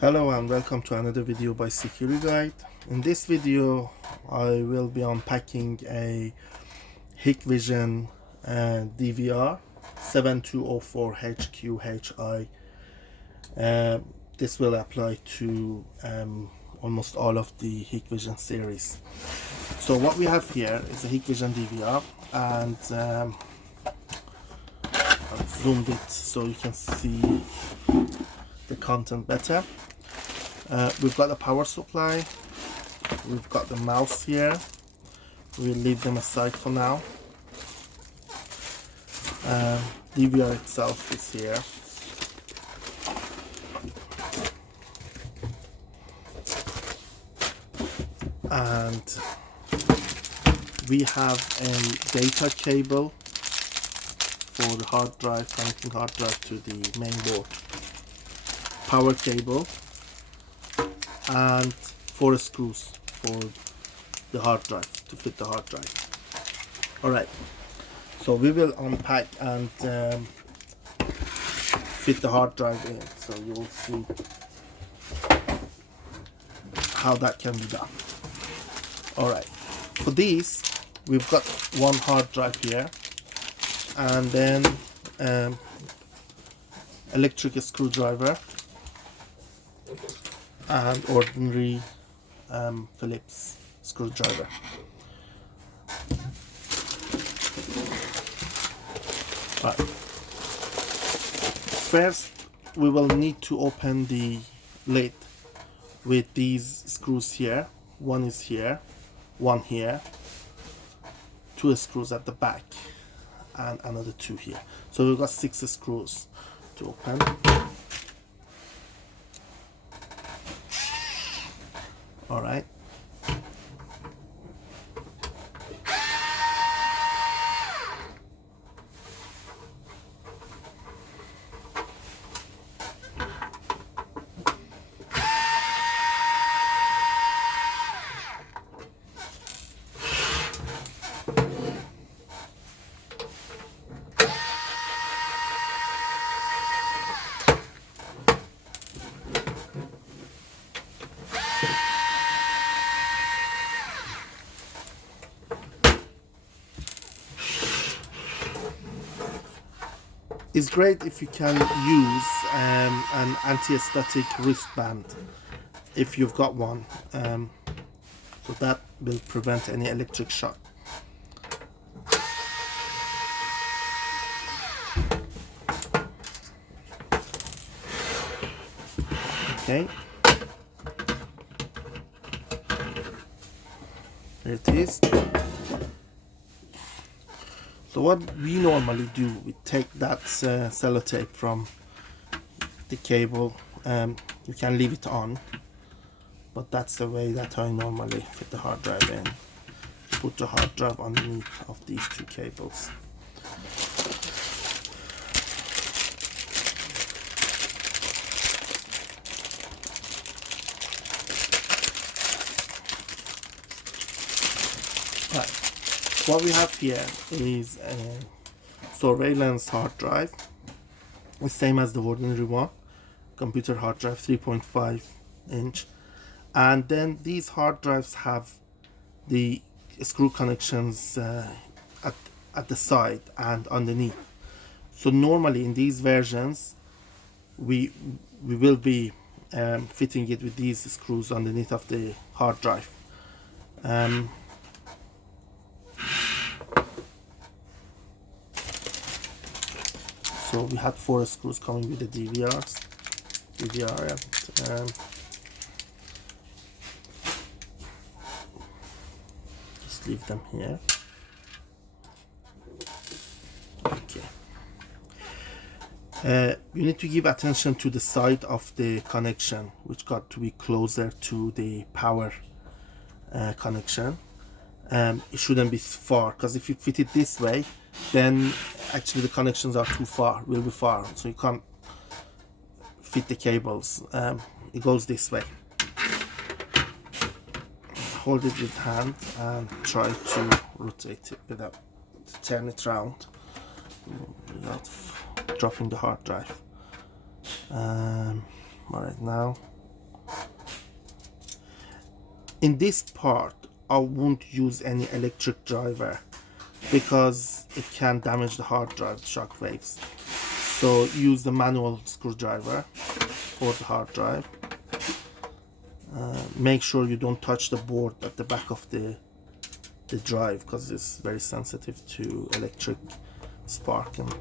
Hello and welcome to another video by Security Guide. In this video I will be unpacking a Hikvision DVR 7204HQHI. This will apply to almost all of the Hikvision series. So what we have here is a Hikvision DVR, and I've zoomed it so you can see the content better. We've got the power supply, we've got the mouse here. We'll leave them aside for now. DVR itself is here. And we have a data cable for the hard drive, connecting hard drive to the main board, power cable, and 4 screws for the hard drive to fit the hard drive. Alright, so we will unpack and fit the hard drive in, so you will see how that can be done. Alright, for these we've got one hard drive here, and then electric screwdriver and ordinary Phillips screwdriver. Right. First, we will need to open the lid with these screws here. One is here, one here, 2 screws at the back, and another 2 here. So we've got 6 screws to open. All right. It's great if you can use an anti-static wristband if you've got one, so that will prevent any electric shock. Okay, there it is. So what we normally do, we take that sellotape from the cable. You can leave it on, but that's the way that I normally fit the hard drive in. Put the hard drive underneath of these 2 cables. Right. What we have here is a surveillance hard drive, the same as the ordinary one, computer hard drive, 3.5 inch. And then these hard drives have the screw connections at the side and underneath. So normally in these versions we will be fitting it with these screws underneath of the hard drive. So we had 4 screws coming with the DVR, and just leave them here. Okay. You need to give attention to the side of the connection, which got to be closer to the power connection. It shouldn't be far, because if you fit it this way, then actually the connections are too far, will be far, so you can't fit the cables. It goes this way. Hold it with hand and try to rotate it without, turn it round without dropping the hard drive. Alright, now In this part, I won't use any electric driver because it can damage the hard drive, shock waves. So use the manual screwdriver for the hard drive. Make sure you don't touch the board at the back of the drive because it's very sensitive to electric spark and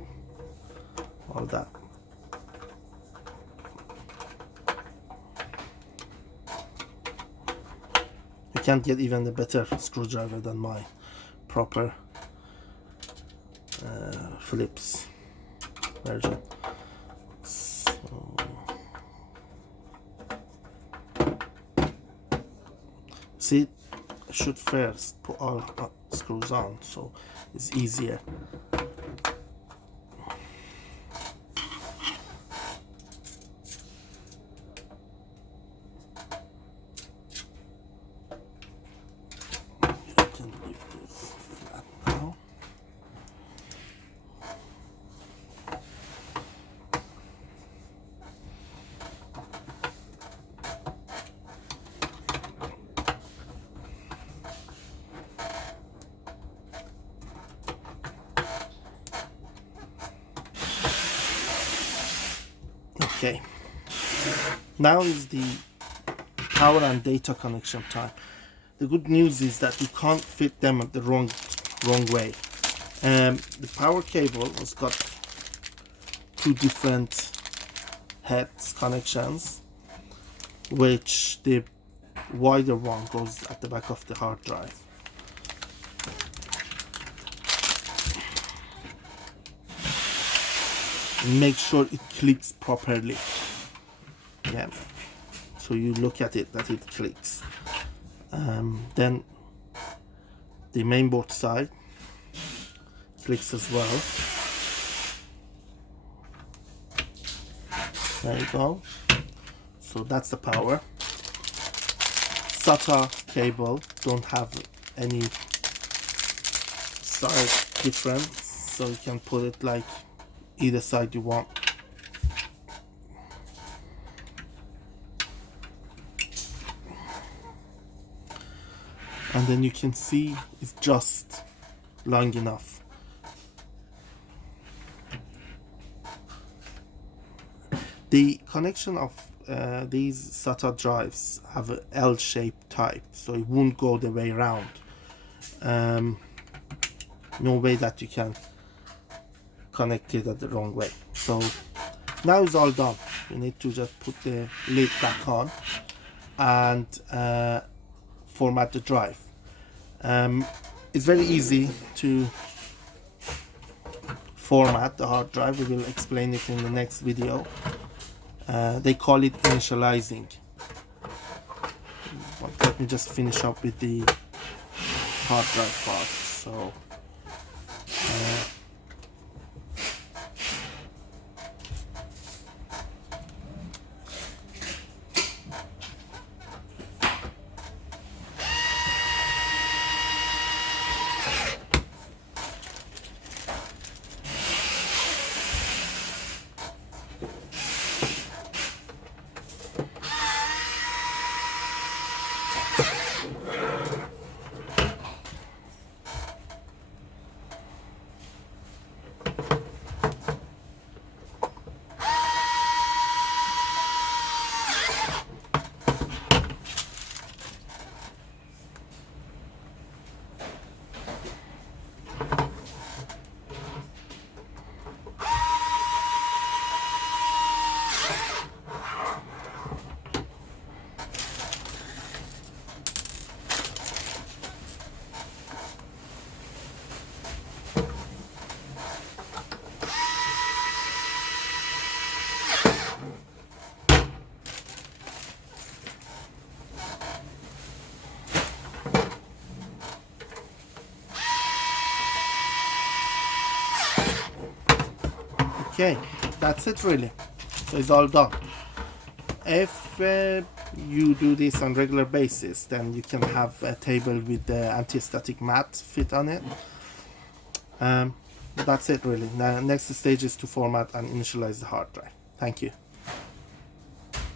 all that. You can't get even a better screwdriver than my proper Phillips version. So see, I should first put all screws on so it's easier. Okay, now is the power and data connection time. The good news is that you can't fit them the wrong way. The power cable has got two different heads connections, which the wider one goes at the back of the hard drive. Make sure it clicks properly. Yeah, so you look at it that it clicks. Then the mainboard side clicks as well. There you go. So that's the power. SATA cable don't have any size difference, so you can put it like either side you want. And then you can see it's just long enough. The connection of these SATA drives have an L-shaped type, so it won't go the way around. No way that you can connect it the wrong way. So now it's all done. You need to just put the lid back on and format the drive. It's very easy to format the hard drive. We will explain it in the next video. They call it initializing. But let me just finish up with the hard drive part. So okay, that's it really. So it's all done. If you do this on regular basis, then you can have a table with the anti-static mat fit on it. That's it really. The next stage is to format and initialize the hard drive. Thank you.